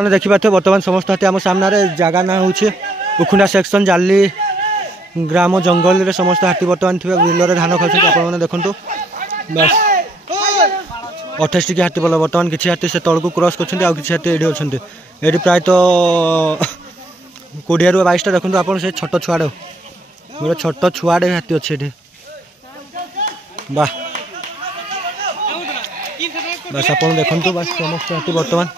मैंने देखिए बर्तमान समस्त हाथी आम सामने जगह ना हूँ उखुंडा सेक्शन जाली ग्राम जंगल रे समस्त हाथी बर्तमान बिल धान खाऊँ आपने देखूँ बस 28 टी हाथी बोल बर्तमान किसी हाथी से तौक क्रॉस कर हाथी ये अच्छा ये प्रायत 20 ରୁ 22टा देखो आप छोट छुआड़े गोटे छोट छुआड़े हाथी अच्छे ये वाह बस आप देखु बस समस्त हाथी बर्तमान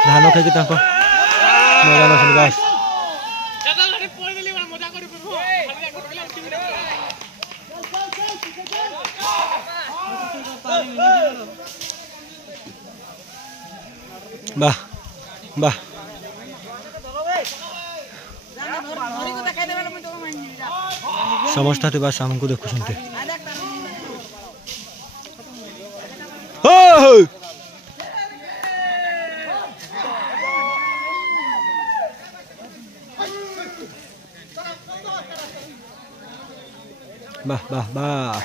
धान खाई मजा न बस वाह वाह समस्त हाथी बस आमको देखुं वाह वाह वाह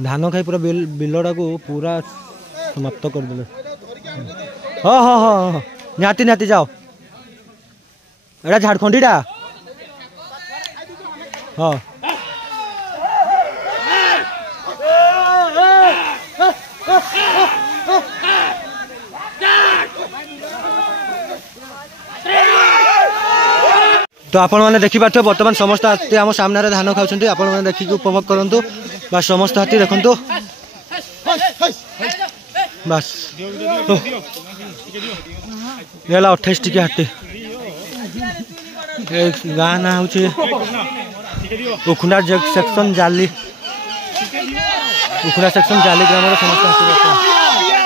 धान खाई पूरा बिलड़ा को पूरा समाप्त कर दे हाँ हाँ हाँ निहाती निहाती जाओ एटा झारखंडीटा हाँ तो आपण मैंने देखी पार्थ बर्तमान समस्त हाथी आम सामने धान खाऊँ आपण मैंने देखिए उपभोग करूँ बस समस्त हाथी देखु बस ये 28 टी हाथी गाँ ना हूँ उखुंडा सेक्शन जाली ग्राम समस्त हाथी